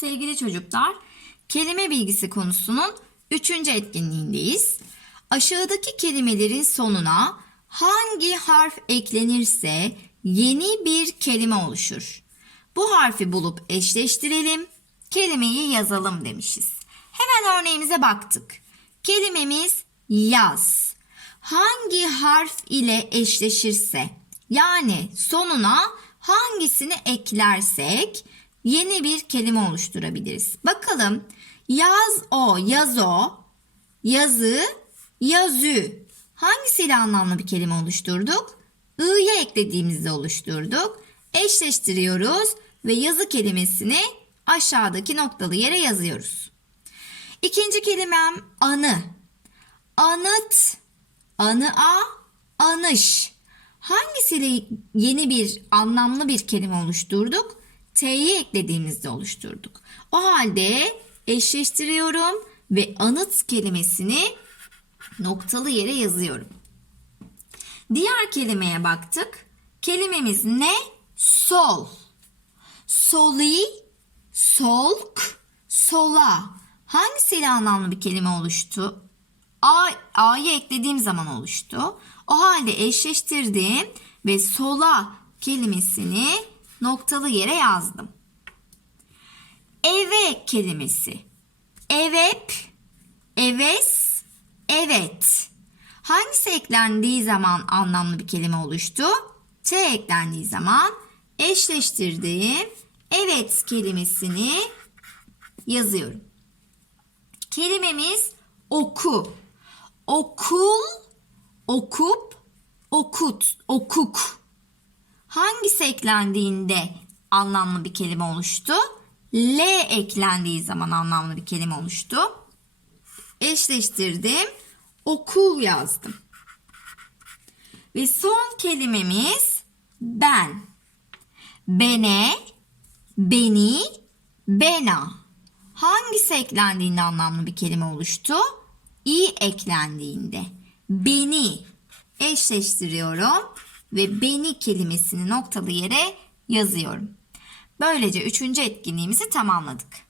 Sevgili çocuklar, kelime bilgisi konusunun üçüncü etkinliğindeyiz. Aşağıdaki kelimelerin sonuna hangi harf eklenirse yeni bir kelime oluşur. Bu harfi bulup eşleştirelim, kelimeyi yazalım demişiz. Hemen örneğimize baktık. Kelimemiz yaz. Hangi harf ile eşleşirse yani sonuna hangisini eklersek yeni bir kelime oluşturabiliriz. Bakalım yaz o, yaz o, yazı, yazü. Hangisiyle anlamlı bir kelime oluşturduk? I'ya eklediğimizde oluşturduk. Eşleştiriyoruz ve yazı kelimesini aşağıdaki noktalı yere yazıyoruz. İkinci kelimem anı. Anıt, anıa, anış. Hangisiyle yeni bir anlamlı bir kelime oluşturduk? T'yi eklediğimizde oluşturduk. O halde eşleştiriyorum ve anıt kelimesini noktalı yere yazıyorum. Diğer kelimeye baktık. Kelimemiz ne? Sol. Soli, solk, sola. Hangisiyle anlamlı bir kelime oluştu? A, A'yı eklediğim zaman oluştu. O halde eşleştirdim ve sola kelimesini noktalı yere yazdım. Eve kelimesi. Evep, eves, evet. Hangisi eklendiği zaman anlamlı bir kelime oluştu? T eklendiği zaman eşleştirdiğim evet kelimesini yazıyorum. Kelimemiz oku. Okul, okup, okut, okuk. Hangisi eklendiğinde anlamlı bir kelime oluştu? L eklendiği zaman anlamlı bir kelime oluştu. Eşleştirdim. Okul yazdım. Ve son kelimemiz ben. Bene, beni, bena. Hangisi eklendiğinde anlamlı bir kelime oluştu? i eklendiğinde. Beni eşleştiriyorum ve beni kelimesini noktalı yere yazıyorum. Böylece üçüncü etkinliğimizi tamamladık.